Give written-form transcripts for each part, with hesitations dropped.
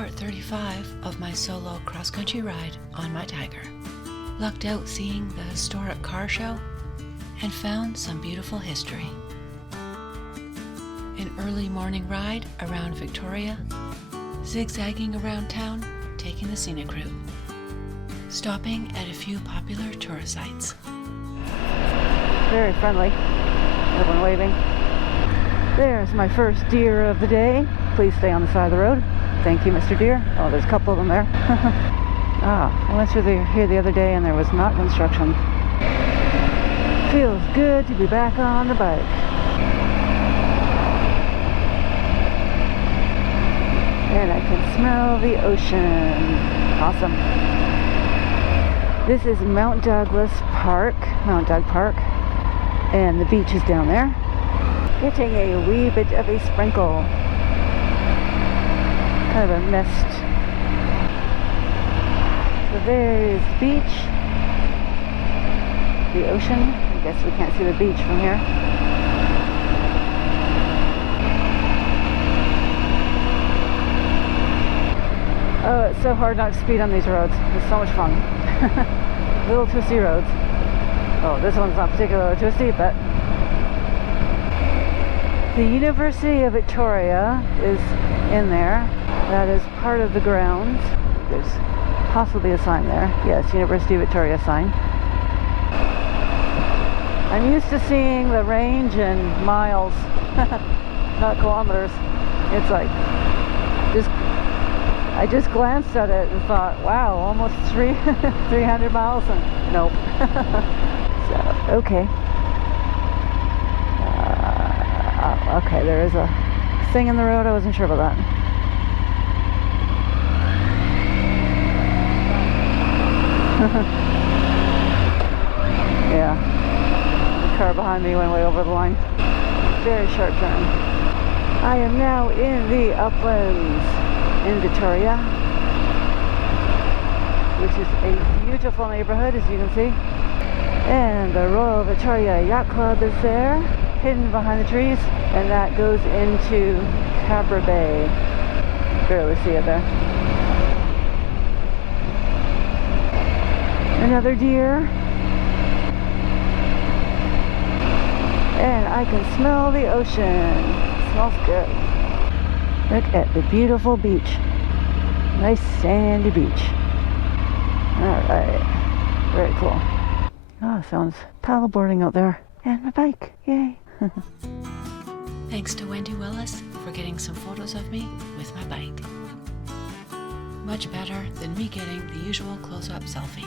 part 35 of my solo cross-country ride on my Tiger. Lucked out seeing the historic car show and found some beautiful history. An early morning ride around Victoria, zigzagging around town, taking the scenic route, stopping at a few popular tourist sites. Very friendly, everyone waving. There's my first deer of the day. Please stay on the side of the road. Thank you, Mr. Deer. Oh, there's a couple of them there. I went through here the other day and there was not construction. Feels good to be back on the bike. And I can smell the ocean. Awesome. This is Mount Doug Park, and the beach is down there. Getting a wee bit of a sprinkle. Kind of a mist. So there's the beach, the ocean. I guess we can't see the beach from here. Oh, it's so hard not to speed on these roads. It's so much fun. Little twisty roads. Oh, this one's not particularly twisty, but the University of Victoria is in there. That is part of the grounds. There's possibly a sign there. Yes, University of Victoria sign. I'm used to seeing the range in miles, not kilometers. It's like, I just glanced at it and thought, wow, almost 300 miles, and nope. So, okay. Okay, there is a thing in the road. I wasn't sure about that. Yeah, the car behind me went way over the line. Very sharp turn. I am now in the uplands in Victoria, which is a beautiful neighborhood, as you can see. And the Royal Victoria Yacht Club is there, hidden behind the trees, and that goes into Cabra Bay. Barely see it there. Another deer, and I can smell the ocean. It smells good. Look at the beautiful beach. Nice sandy beach. Alright, very cool. Oh, sounds paddleboarding out there. And my bike, yay. Thanks to Wendy Willis for getting some photos of me with my bike. Much better than me getting the usual close-up selfie.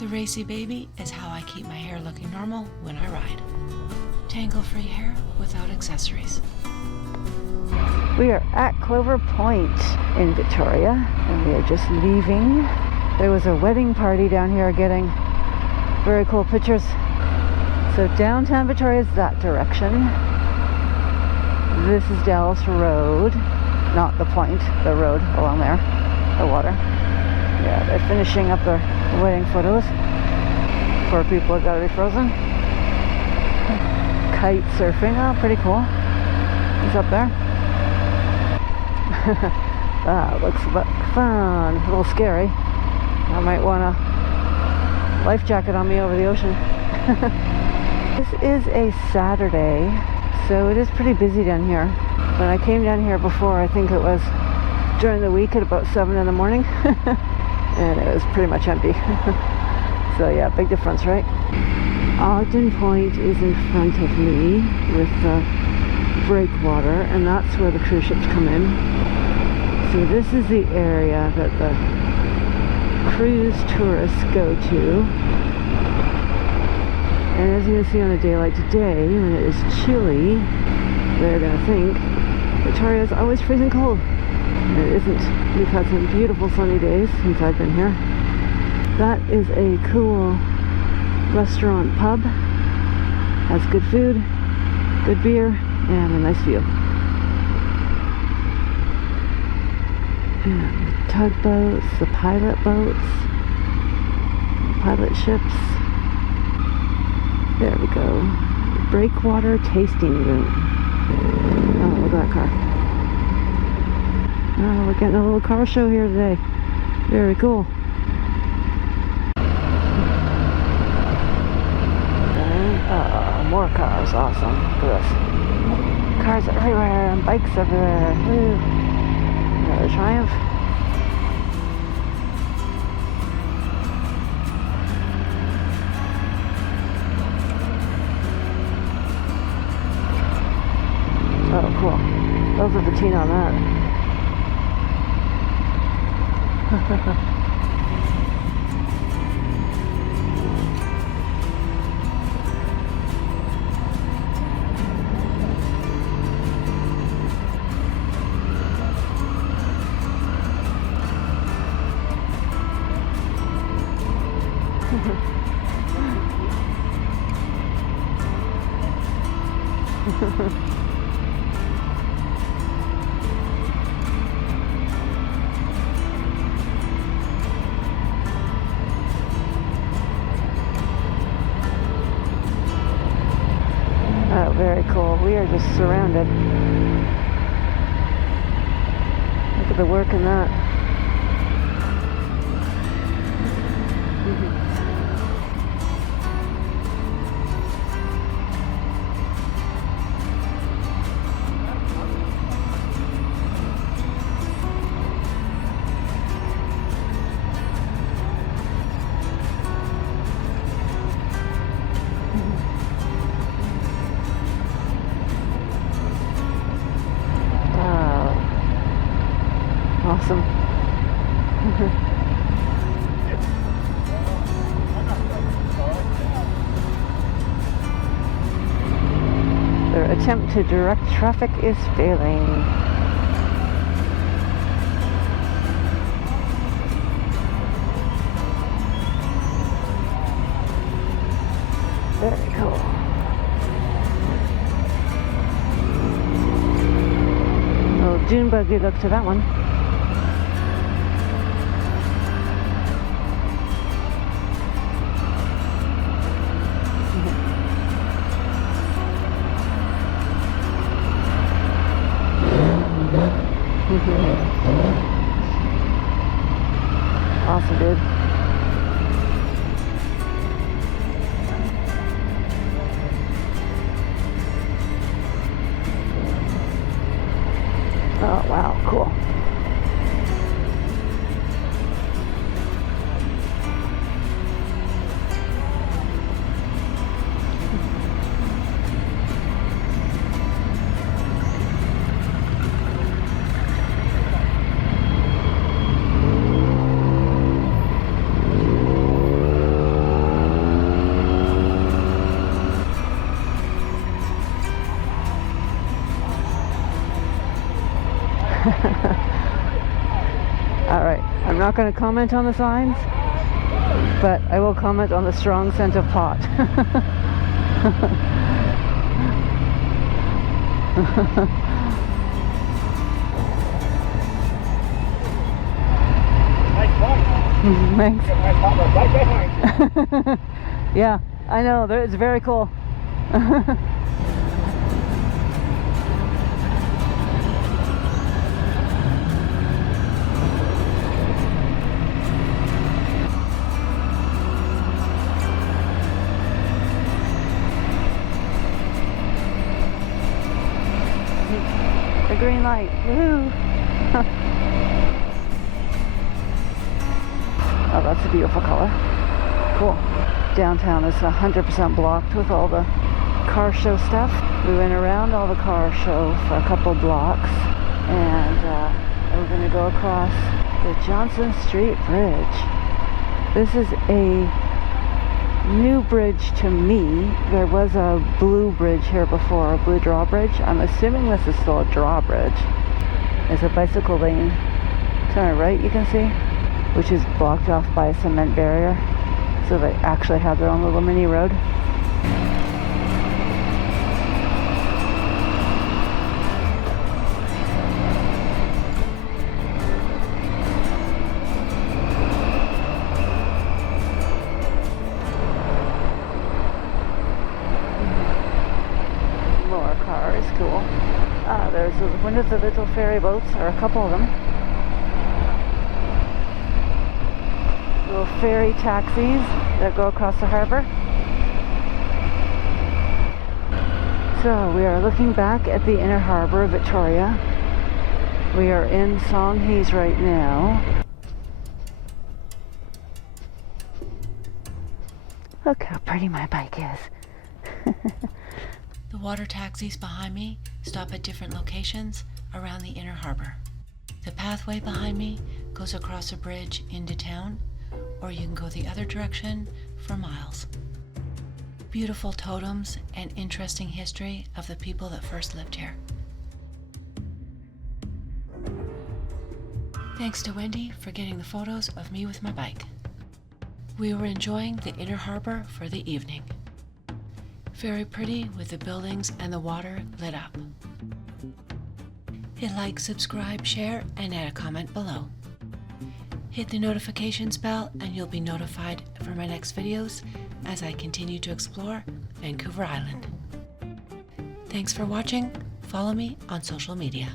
The racy baby is how I keep my hair looking normal when I ride. Tangle-free hair without accessories. We are at Clover Point in Victoria, and we are just leaving. There was a wedding party down here getting very cool pictures. So downtown Victoria is that direction. This is Dallas Road, not the point, the road along there, the water. Yeah, they're finishing up their wedding photos. Poor people have got to be frozen. Kite surfing, oh, pretty cool. He's up there. That looks fun, a little scary. I might want a life jacket on me over the ocean. This is a Saturday, so it is pretty busy down here. When I came down here before, I think it was during the week at about 7 in the morning, and it was pretty much empty. So yeah, big difference, right? Ogden Point is in front of me with the breakwater, and that's where the cruise ships come in. So this is the area that the cruise tourists go to. And as you can see on a day like today, when it is chilly, they're going to think Victoria is always freezing cold. And it isn't. We've had some beautiful sunny days since I've been here. That is a cool restaurant pub. Has good food, good beer, and a nice view. And the tugboats, the pilot boats, pilot ships. There we go. Breakwater tasting room. Oh, look at that car. we're getting a little car show here today. Very cool. And more cars. Awesome. Look at this. Cars everywhere and bikes everywhere. Woo. Another Triumph. Oh, cool. Those are the teen on that. Oh, very cool. We are just surrounded. Look at the work in that. Awesome. Their attempt to direct traffic is failing. Very cool. Oh, June buggy look to that one. Awesome, dude. Oh, wow, cool. Alright, I'm not going to comment on the signs, but I will comment on the strong scent of pot. Thanks. Yeah, I know, it's very cool. The green light, woohoo! Oh, that's a beautiful color. Cool. Downtown is 100% blocked with all the car show stuff. We went around all the car show for a couple blocks, and we're going to go across the Johnson Street Bridge. This is a new bridge to me. There was a blue bridge here before, a blue drawbridge. I'm assuming this is still a drawbridge. There's a bicycle lane to my right, you can see, which is blocked off by a cement barrier. So they actually have their own little mini road. More cars, cool. There's one of the little ferry boats, or a couple of them. little ferry taxis that go across the harbor. So we are looking back at the Inner Harbour of Victoria. We are in Songhees right now. Look how pretty my bike is. The water taxis behind me stop at different locations around the Inner Harbour. The pathway behind me goes across a bridge into town, or you can go the other direction for miles. Beautiful totems and interesting history of the people that first lived here. Thanks to Wendy for getting the photos of me with my bike. We were enjoying the Inner Harbour for the evening. Very pretty with the buildings and the water lit up. Hit like, subscribe, share, and add a comment below. Hit the notifications bell and you'll be notified for my next videos as I continue to explore Vancouver Island. Thanks for watching. Follow me on social media.